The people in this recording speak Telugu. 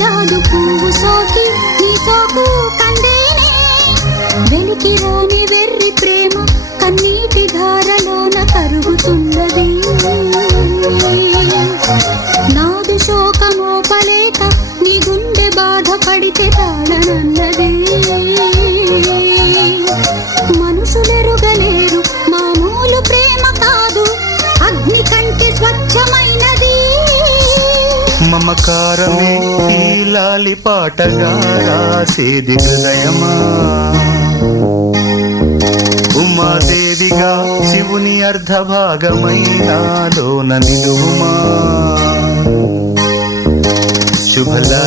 జాదు పువ్వు సోకి నీ సోకు కందేనే వెలికి రాని వెర్రి ప్రేమ కన్నీటి ధారలోన కరుగుతున్నది నాదు శోకమోపలేక నీ గుండె బాధపడితే తాళనన్నది మనుషులెరుగలేరు మామూలు ప్రేమ కాదు అగ్ని కంటే స్వచ్ఛమైనది మమకారమే ఈ లాలి పాటగా రాసేది హృదయమా ఉమాదేవిగా శివుని అర్ధభాగమైనాలోన నిలువుమా శుభలా